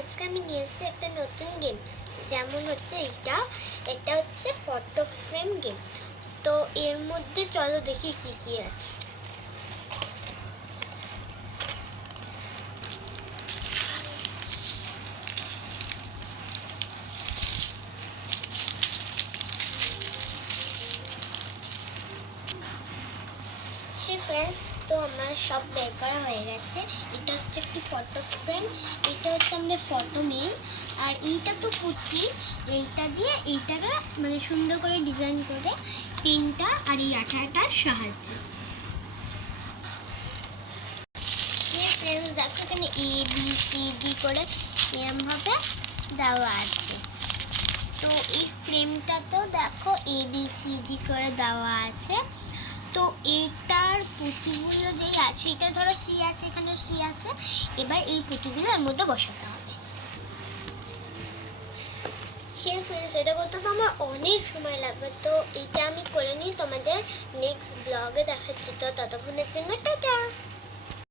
আজকে আমি নিয়ে এসেছি একটা নতুন গেম, যেমন হচ্ছে এটা হচ্ছে ফটো ফ্রেম গেম। তো এর মধ্যে চলো দেখি কি কি আছে। ফ্রেন্ডস, তো আমার সব বের করা হয়ে গেছে। এটা হচ্ছে একটি ফটো ফ্রেম, এটা হচ্ছে আমাদের ফটো মিল, আর এইটা তো পুঁতি। এইটা দিয়ে এইটাকে মানে সুন্দর করে ডিজাইন করে পেনটা আর এই আঠাটার সাহায্যে। ফ্রেন্ডস দেখো, এখানে ABCD করে এরমভাবে দেওয়া আছে। তো এই ফ্রেমটাতেও দেখো ABCD করে দেওয়া আছে। তো এটার পুঁতিগুলো যেই আছে, এটা ধরো সি আছে, এখানেও সি আছে। এবার এই পুঁতিগুলো এর মধ্যে বসাতে হবে। হ্যাঁ ফ্রেন্ডস, এটা করতে তো আমার অনেক সময় লাগবে। তো এইটা আমি করে নিই, তোমাদের নেক্সট ব্লগে দেখাচ্ছি। তো ততক্ষণের জন্য টাটা।